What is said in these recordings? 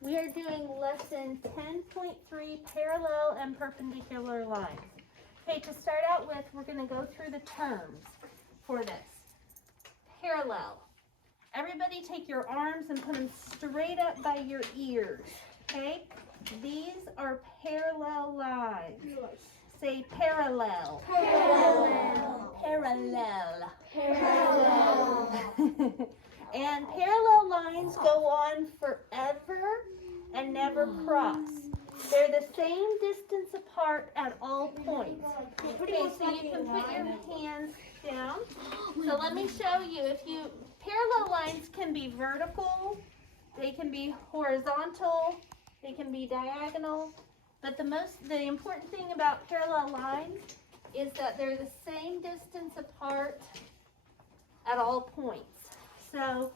We are doing lesson 10.3, parallel and perpendicular lines. Okay, to start out with, we're going to go through the terms for this. Parallel. Everybody take your arms and put them straight up by your ears, okay? These are parallel lines. Say parallel. Parallel. Parallel. Parallel. And parallel lines go on forever and never cross. They're the same distance apart at all points. Okay, so you can put your hands down. So let me show you. Parallel lines can be vertical, they can be horizontal, they can be diagonal. But the important thing about parallel lines is that they're the same distance apart at all points. So,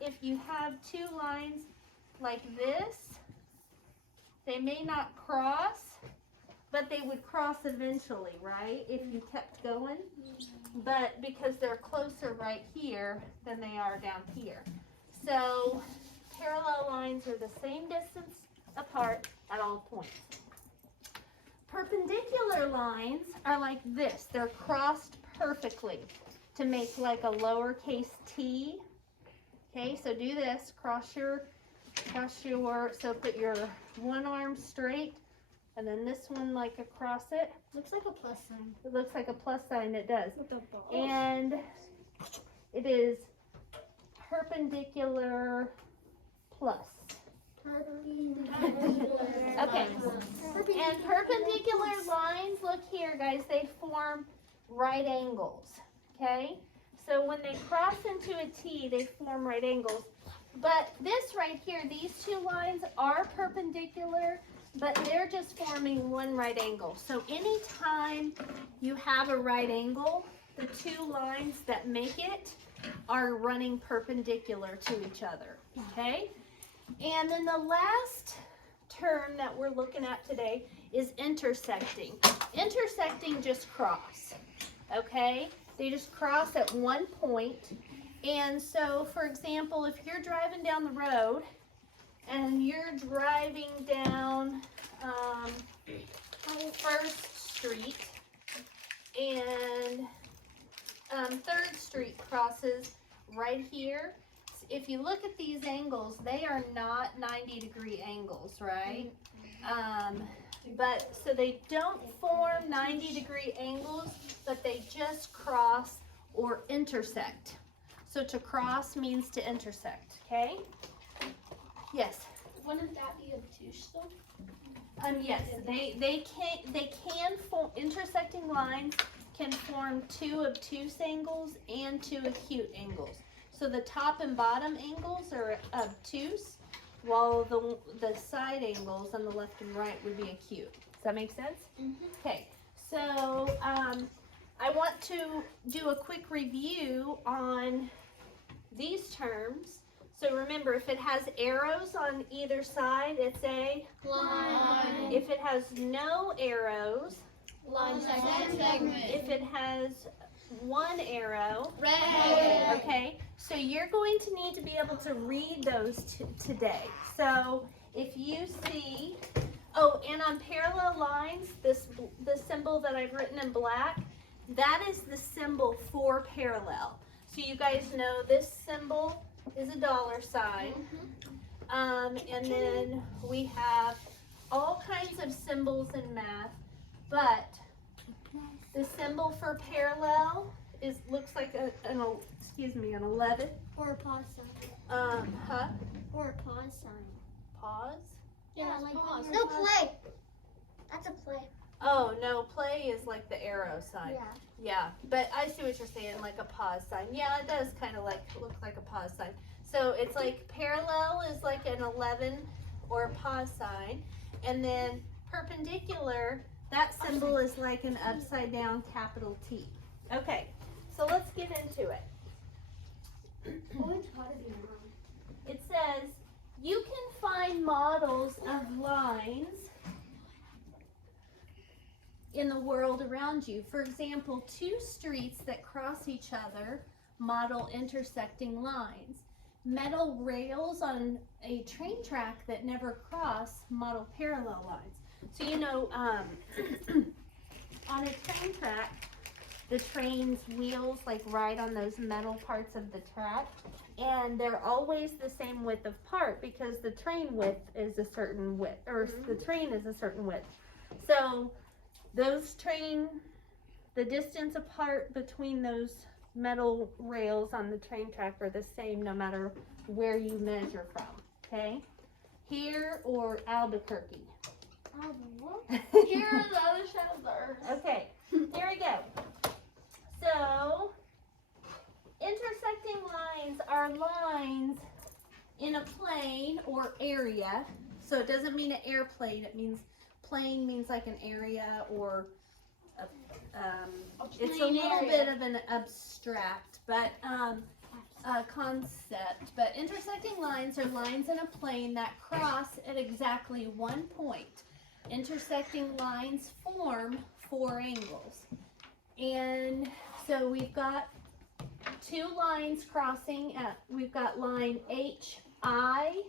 if you have two lines like this, they may not cross, but they would cross eventually, right? If you kept going. But because they're closer right here than they are down here. So, parallel lines are the same distance apart at all points. Perpendicular lines are like this. They're crossed perfectly to make like a lowercase t. Okay, so do this. So put your one arm straight and then this one like across it. Looks like a plus sign. It looks like a plus sign, it does. With the balls. And it is perpendicular plus. Okay, and perpendicular lines, look here guys, they form right angles, okay? So when they cross into a T, they form right angles. But this right here, these two lines are perpendicular, but they're just forming one right angle. So anytime you have a right angle, the two lines that make it are running perpendicular to each other, okay? And then the last term that we're looking at today is intersecting. Intersecting just cross, okay? They just cross at one point. And so, for example, if you're driving down the road and you're driving down First Street and 3rd Street crosses right here. If you look at these angles, they are not 90-degree angles, right? But so they don't form 90-degree angles, but they just cross or intersect. So to cross means to intersect, okay? Yes. Wouldn't that be obtuse though? Yes, they can form, intersecting lines can form two obtuse angles and two acute angles. So the top and bottom angles are obtuse, while the side angles on the left and right would be acute. Does that make sense? Mm-hmm. Okay, so I want to do a quick review on these terms. So remember, if it has arrows on either side, it's a line. If it has no arrows, Line segment. if it has one arrow, Red. okay, so you're going to need to be able to read those today. So if you see, oh, and on parallel lines, the symbol that I've written in black, that is the symbol for parallel. So you guys know this symbol is a dollar sign. And then we have all kinds of symbols in math, but the symbol for parallel looks like an 11. Or a pause sign. Or a pause sign. Pause? Yeah, like pause. No, play. That's a play. Oh, no, play is like the arrow sign. Yeah. Yeah, but I see what you're saying, like a pause sign. Yeah, it does kind of look like a pause sign. So it's like parallel is like an 11 or a pause sign. And then perpendicular, that symbol is like an upside down capital T. Okay, so let's get into it. It says, you can find models of lines in the world around you. For example, two streets that cross each other model intersecting lines. metal rails on a train track that never cross model parallel lines. So you know, on a train track, the train's wheels like ride on those metal parts of the track, and they're always the same width apart because the train width is a certain width, or the train is a certain width. So those the distance apart between those metal rails on the train track are the same no matter where you measure from, okay? Here or Albuquerque. Here are the other side of the earth. Okay, here we go. So, intersecting lines are lines in a plane or area. So it doesn't mean an airplane, it means plane means like an area or it's a little bit of an abstract but concept. But intersecting lines are lines in a plane that cross at exactly one point. Intersecting lines form 4 angles. And so we've got 2 lines crossing we've got line HI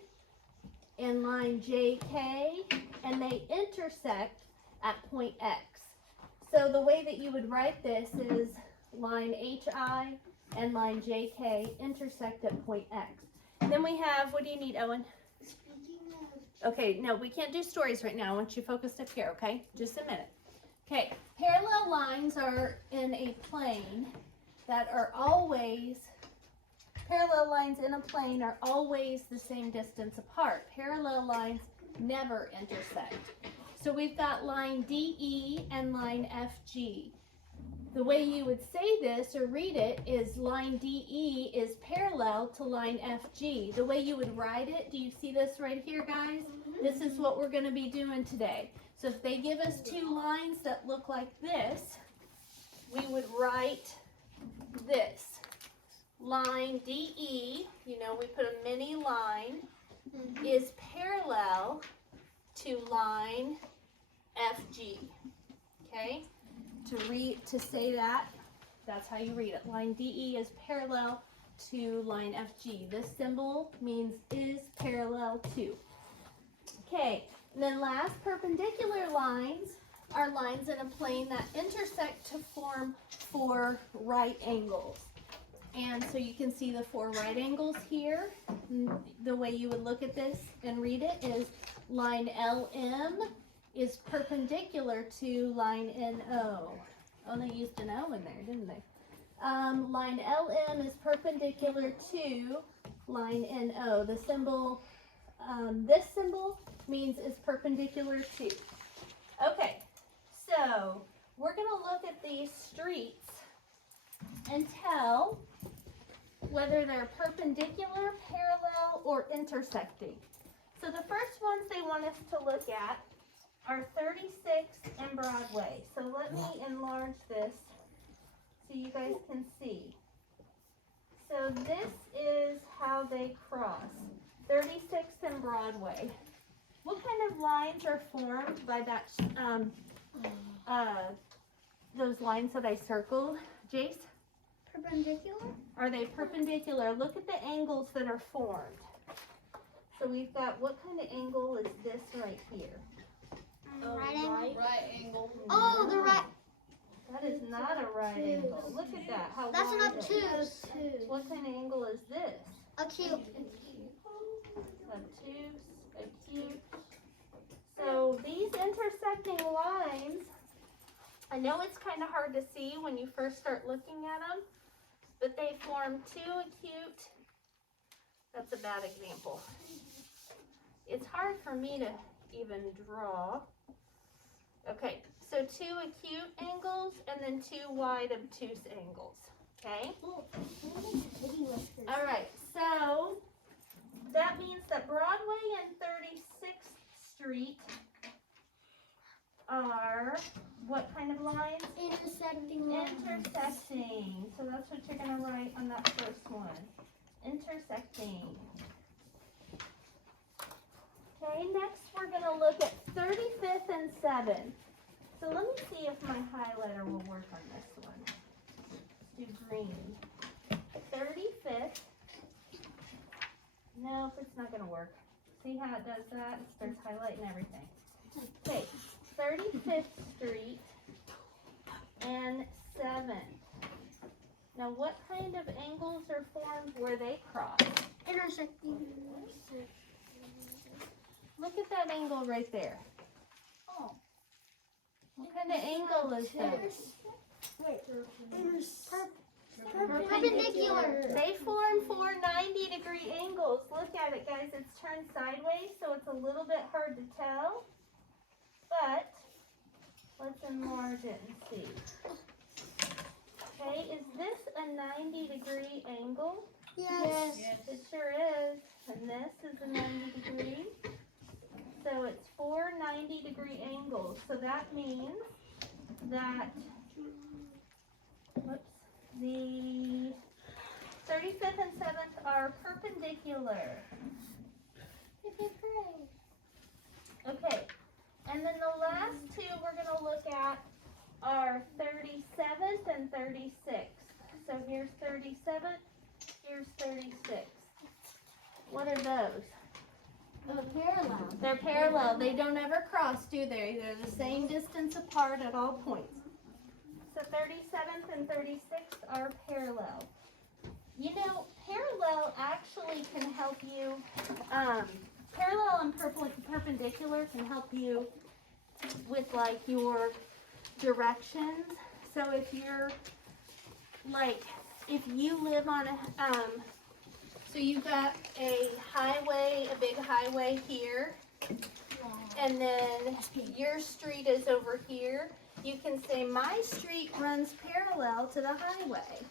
and line JK, and they intersect at point X. So the way that you would write this is line HI and line JK intersect at point X. Then we have, what do you need, Owen? Okay, no, we can't do stories right now. I want you focused up here, okay? Just a minute. Okay, parallel lines are in a plane that are always, parallel lines in a plane are always the same distance apart. Parallel lines never intersect. So we've got line DE and line FG. The way you would say this or read it is line DE is parallel to line FG. The way you would write it, do you see this right here, guys? This is what we're going to be doing today. So if they give us 2 lines that look like this, we would write this. Line DE, you know, we put a mini line, is parallel to line FG. Okay? To say that, that's how you read it. Line DE is parallel to line FG. This symbol means is parallel to. Okay, and then last, perpendicular lines are lines in a plane that intersect to form 4 right angles. And so you can see the 4 right angles here. The way you would look at this and read it is line LM is perpendicular to line NO. Oh, they used an O in there, didn't they? Line LM is perpendicular to line NO. The symbol, this symbol means is perpendicular to. Okay, so we're going to look at these streets and tell whether they're perpendicular, parallel, or intersecting. So the first ones they want us to look at are 36 and Broadway. So let me enlarge this so you guys can see. So this is how they cross. 36 and Broadway. What kind of lines are formed by that, those lines that I circled, Jace? Perpendicular? Are they perpendicular? Look at the angles that are formed. So we've got, what kind of angle is this right here? Right angle? Right angle. Oh, the right. That is not a right angle. Look at that. How That's an wide it is. obtuse. What kind of angle is this? Acute. Obtuse, acute. So these intersecting lines, I know it's kind of hard to see when you first start looking at them, but they form 2 acute. That's a bad example. It's hard for me to even draw. Okay, so 2 acute angles and then 2 wide obtuse angles. Okay? All right, so that means that Broadway and 36th Street are what kind of lines? Intersecting lines. Intersecting. So that's what you're going to write on that first one. Intersecting. Okay, next we're going to look at 35th and 7th. So let me see if my highlighter will work on this one. Let's do green. 35th Nope, it's not gonna work. See how it does that? It starts highlighting everything. Okay, 35th Street and 7th. Now what kind of angles are formed where they cross? Intersecting. Look at that angle right there. Oh. What kind of angle is that? Perpendicular. They form 490-degree angles. Look at it, guys. It's turned sideways, so it's a little bit hard to tell. But let's enlarge it and see. Okay, is this a 90-degree angle? Yes. It sure is. And this is a 90-degree. So it's 4 90-degree angles. So that means that, whoops, the 35th and 7th are perpendicular. Okay, and then the last two we're going to look at are 37th and 36th. So here's 37th, here's 36th. What are those? Parallel. They're parallel. They don't ever cross, do they? They're the same distance apart at all points. So 37th and 36th are parallel. You know, parallel actually can help you, parallel and perpendicular can help you with like your directions. So if you're like, if you live on a, so you've got a highway, a big highway here, and then your street is over here. You can say my street runs parallel to the highway.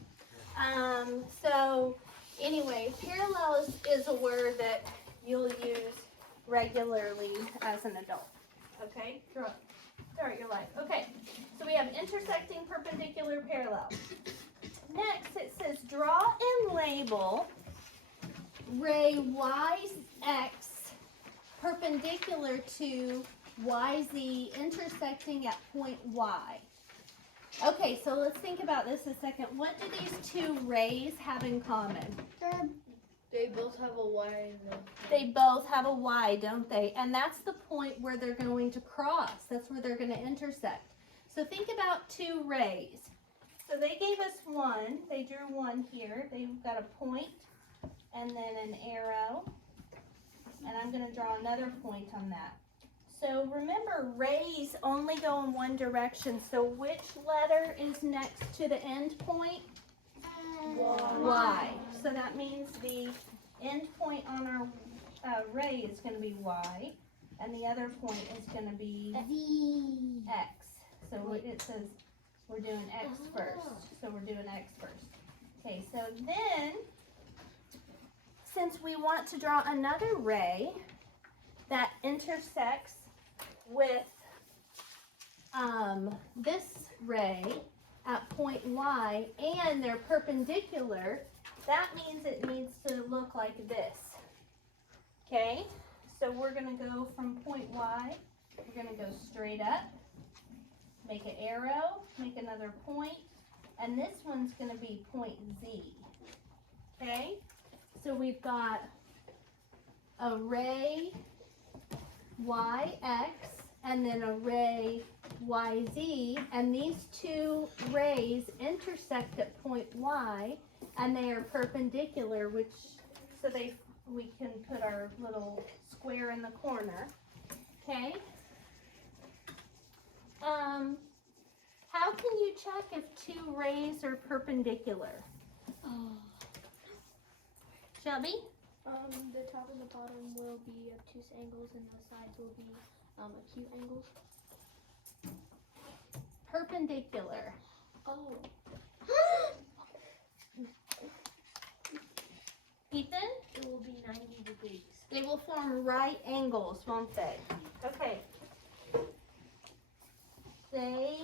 So anyway, parallel is a word that you'll use regularly as an adult. Okay, throughout your life. Okay, so we have intersecting, perpendicular, parallel. Next, it says draw and label ray yx perpendicular to yz intersecting at point y. Okay, so let's think about this a second. What do these two rays have in common? They both have a Y in them. They both have a y, don't they? And that's the point where they're going to cross. That's where they're going to intersect. So think about two rays. So they gave us one. They drew one here. They've got a point and then an arrow. And I'm going to draw another point on that. So remember, rays only go in one direction. So which letter is next to the end point? Y. So that means the end point on our ray is going to be Y. And the other point is going to be X. So it says we're doing X first. So we're doing X first. Okay, so then, since we want to draw another ray that intersects with this ray at point Y and they're perpendicular, that means it needs to look like this. Okay, so we're going to go from point Y, we're going to go straight up, make an arrow, make another point, and this one's going to be point Z. Okay, so we've got a ray YX and then a ray YZ, and these two rays intersect at point Y and they are perpendicular, which so we can put our little square in the corner. Okay. How can you check if two rays are perpendicular? Shelby? The top and the bottom will be obtuse angles and the sides will be acute angles. Perpendicular. Oh. Ethan? It will be 90 degrees. They will form right angles, won't they? Okay. They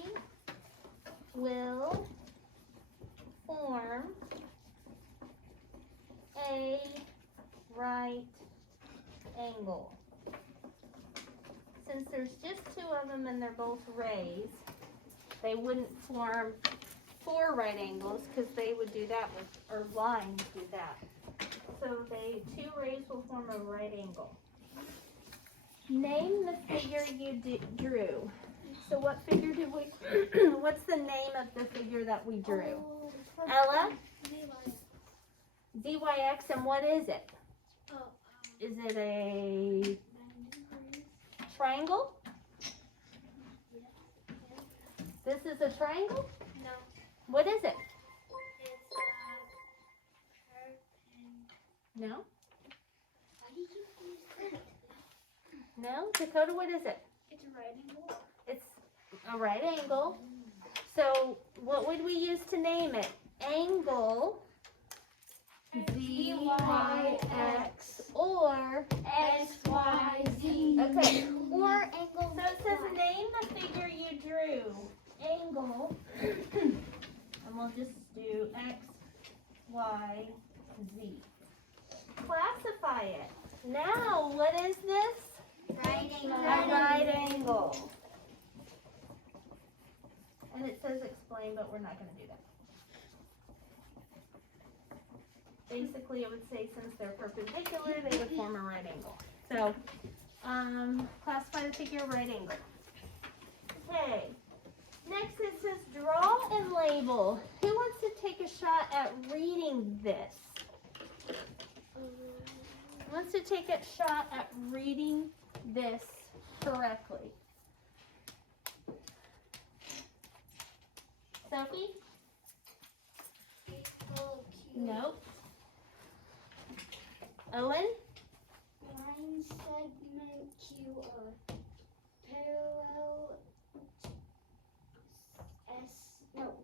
will form a right angle. Since there's just two of them and they're both rays, they wouldn't form four right angles because they would do that with, or lines do that. So two rays will form a right angle. Name the figure you drew. So what figure did we, what's the name of the figure that we drew? Ella? ZYX, and what is it? Is it a triangle? This is a triangle? No. What is it? It's No? Why did you use that? No? Dakota, what is it? It's a right angle. It's a right angle. So what would we use to name it? Angle ZYX or XYZ. okay. Or angle. So it says name the figure you drew. Angle. And we'll just do X, Y, Z. Classify it. Now, what is this? Right A right angle. And it says explain, but we're not going to do that. Basically, it would say since they're perpendicular, they would form a right angle. So, classify the figure right angle. Okay. Next, it says draw and label. Who wants to take a shot at reading this? Who wants to take a shot at reading this correctly? Sophie? Nope. Owen? Line segment QR. Parallel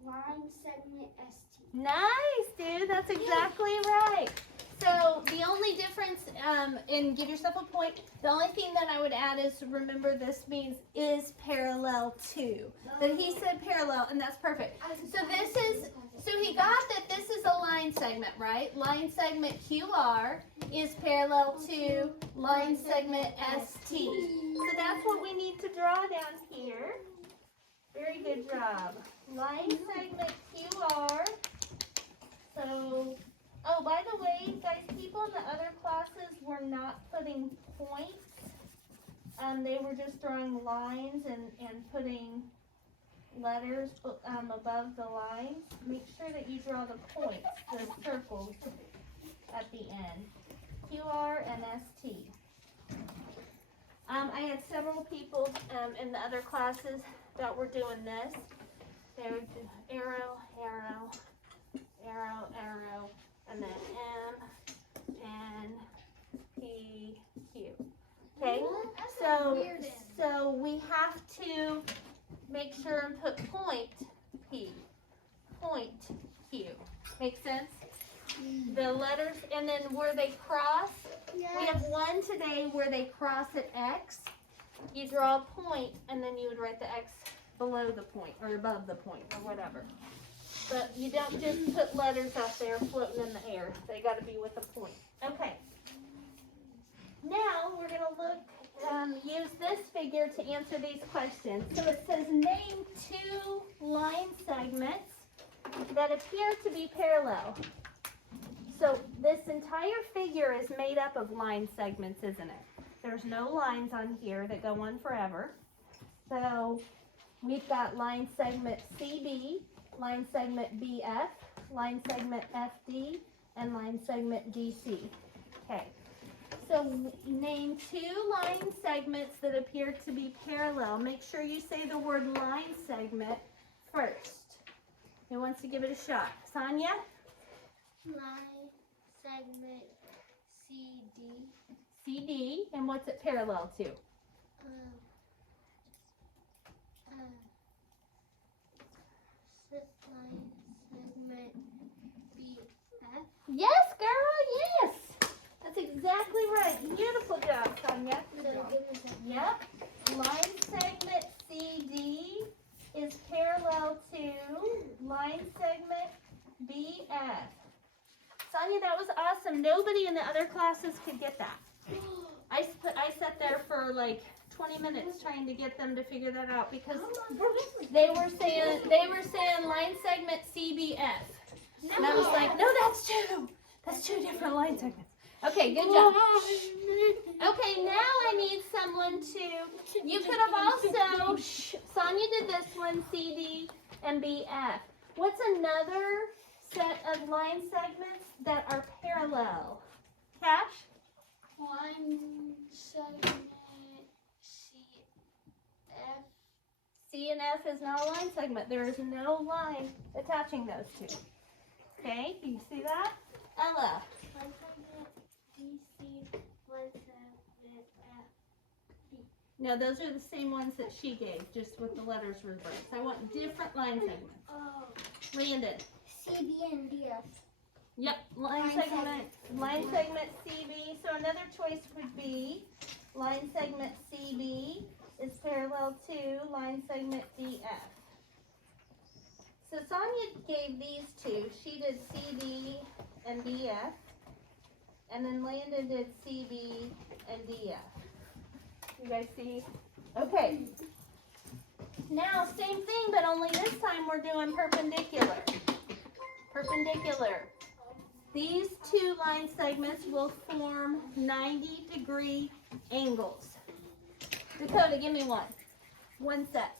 line segment ST. Nice, dude. That's exactly right. So the only difference, and give yourself a point, the only thing that I would add is remember this means is parallel to. But he said parallel, and that's perfect. So this is, so he got that this is a line segment, right? Line segment QR is parallel to line segment ST. So that's what we need to draw down here. Very good job. Line segment QR. So, oh, by the way, guys, people in the other classes were not putting points. They were just drawing lines and putting letters above the lines. Make sure that you draw the points, the circles at the end. QR and ST. I had several people in the other classes that were doing this. They would do arrow, arrow, arrow, arrow, and then M, N, P, Q. Okay, so we have to make sure and put point P, point Q. Make sense? The letters, and then where they cross, we have one today where they cross at X. You draw a point, and then you would write the X below the point, or above the point, or whatever. But you don't just put letters out there floating in the air. They got to be with a point. Okay. Now we're going to look, use this figure to answer these questions. So it says name two line segments that appear to be parallel. So this entire figure is made up of line segments, isn't it? There's no lines on here that go on forever. So we've got line segment CB, line segment BF, line segment FD, and line segment DC. Okay, so name two line segments that appear to be parallel. Make sure you say the word line segment first. Who wants to give it a shot? Sonia? Line segment CD. CD, and what's it parallel to? Line segment BF. Yes, girl, yes! That's exactly right. Beautiful job, Sonia. Yep. Line segment CD is parallel to line segment BF. Sonia, that was awesome. Nobody in the other classes could get that. I sat there for like 20 minutes trying to get them to figure that out because they were saying line segment CBF. And I was like, no, that's two different line segments. Okay, good job. Okay, now I need someone to, you could have also, Sonia did this one, CD and BF. What's another set of line segments that are parallel? Cash? Line segment CF. C and F is not a line segment. There is no line attaching those two. Okay, can you see that? Ella. Line segment DC. Line segment FB. No, those are the same ones that she gave, just with the letters reversed. I want different line segments. Oh. Landon. CB and DF. Yep, line segment CB. So another choice would be line segment CB is parallel to line segment DF. So Sonia gave these two. She did CB and DF. And then Landon did CB and DF. You guys see? Okay. Now, same thing, but only this time we're doing perpendicular. Perpendicular. These two line segments will form 90-degree angles. Dakota, give me one. One set.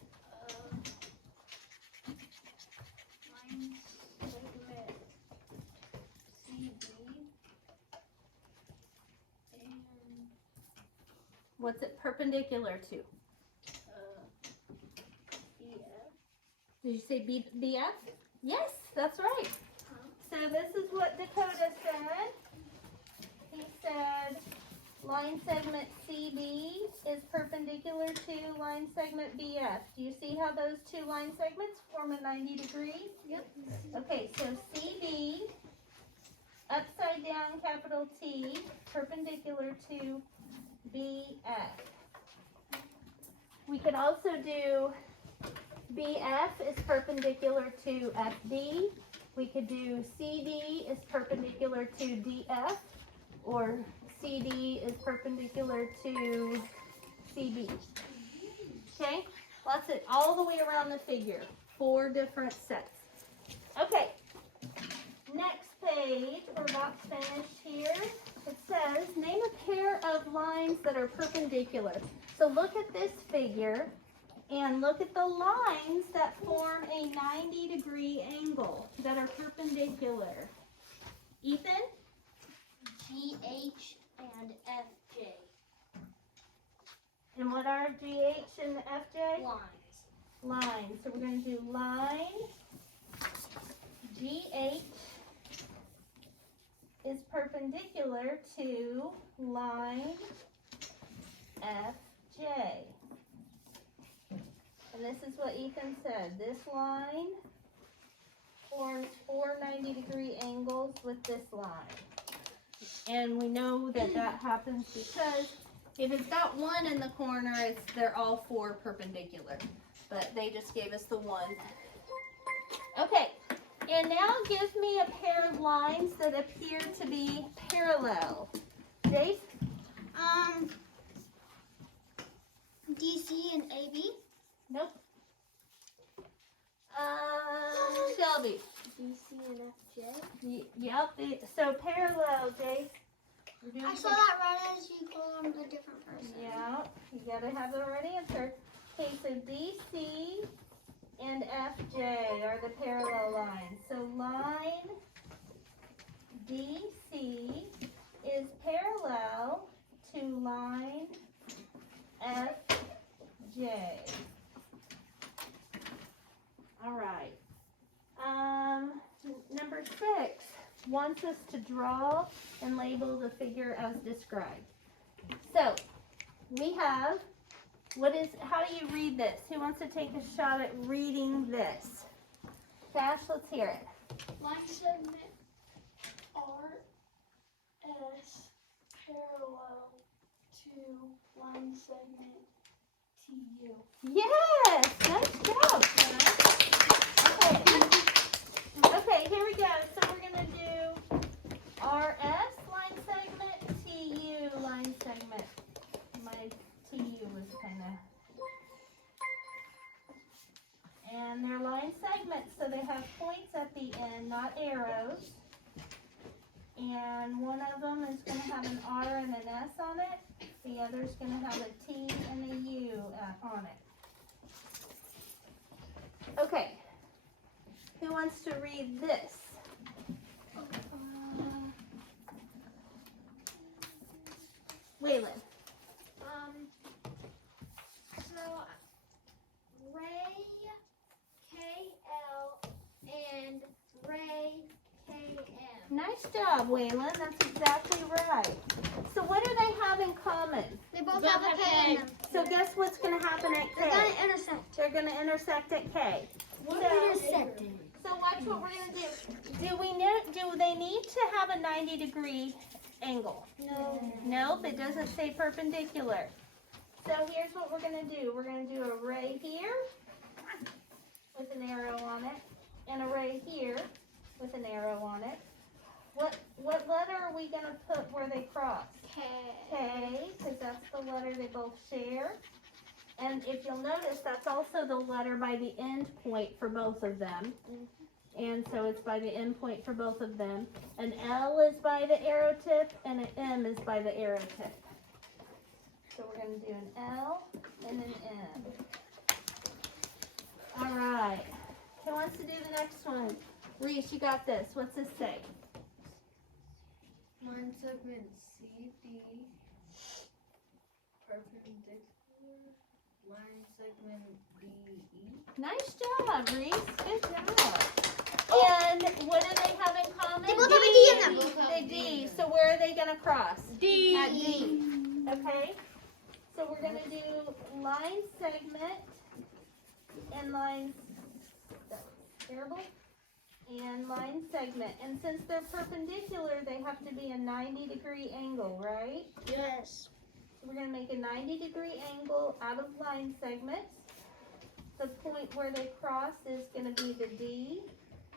Line segment CB and What's it perpendicular to? BF. Did you say BF? Yes, that's right. So this is what Dakota said. He said line segment CB is perpendicular to line segment BF. Do you see how those two line segments form a 90 degree? Yep. Okay, so CB, upside down capital T, perpendicular to BF. We could also do BF is perpendicular to FD. We could do CD is perpendicular to DF, or CD is perpendicular to CB. Okay, that's it all the way around the figure. 4 different sets. Okay, next page, we're about finished here. It says, name a pair of lines that are perpendicular. So look at this figure and look at the lines that form a 90-degree angle that are perpendicular. Ethan? GH and FJ. And what are GH and FJ? Lines. Lines. So we're going to do line GH is perpendicular to line FJ. And this is what Ethan said. This line forms 4 90-degree angles with this line. And we know that that happens because if it's got 1 in the corner, they're all 4 perpendicular. But they just gave us the 1. Okay, and now give me a pair of lines that appear to be parallel. Jace? DC and AB. Nope. Shelby? DC and FJ. Yep, so parallel, Jace. We're doing I saw that right as you called them the different person. Yeah, you gotta have the right answer. Okay, so DC and FJ are the parallel lines. So line DC is parallel to line FJ. All right. Number 6 wants us to draw and label the figure as described. So we have, how do you read this? Who wants to take a shot at reading this? Cash, let's hear it. Line segment RS parallel to line segment TU. Yes, nice job, Cash. Okay, here we go. So we're going to do RS line segment, TU line segment. My TU was kind of... And they're line segments, so they have points at the end, not arrows. And and one of them is going to have an R and an S on it. The other is going to have a T and a U on it. Okay, who wants to read this? Waylon. So Ray KL and Ray KM. Nice job, Waylon. That's exactly right. So what do they have in common? They both have a K in them. So guess what's going to happen at They're K? gonna intersect. They're going to intersect at K. Intersecting. So watch what we're going to do. Do they need to have a 90-degree angle? No. Nope, it doesn't say perpendicular. So here's what we're going to do. We're going to do a ray here with an arrow on it, and a ray here with an arrow on it. What letter are we going to put where they cross? K. K, because that's the letter they both share. And if you'll notice, that's also the letter by the end point for both of them. And so it's by the end point for both of them. An L is by the arrow tip, and an M is by the arrow tip. So we're going to do an L and an M. All right. Who wants to do the next one? Reese, you got this. What's this say? Line segment CD, perpendicular, line segment DE. Nice job, Reese. Good job. And what do they have in common? They both have a D in them. The D. So where are they going to cross? D. At D. Okay. So we're going to do line segment and line, that's terrible, and line segment. And since they're perpendicular, they have to be a 90-degree angle, right? Yes. So we're going to make a 90-degree angle out of line segments. The point where they cross is going to be the D.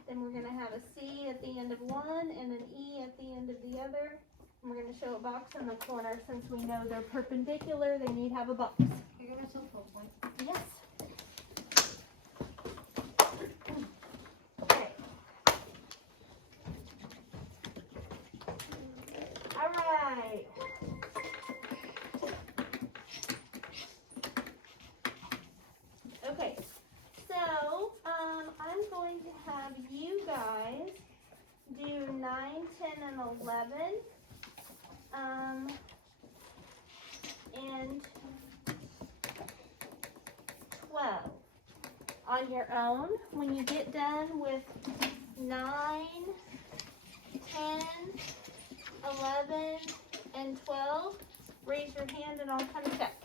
Then we're going to have a C at the end of one and an E at the end of the other. And we're going to show a box in the corner. Since we know they're perpendicular, they need to have a box. I got myself a point. Yes. Okay. All right. Okay. So, I'm going to have you guys do 9, 10, and 11. And 12 on your own. When you get done with 9, 10, 11, and 12, raise your hand and I'll come check.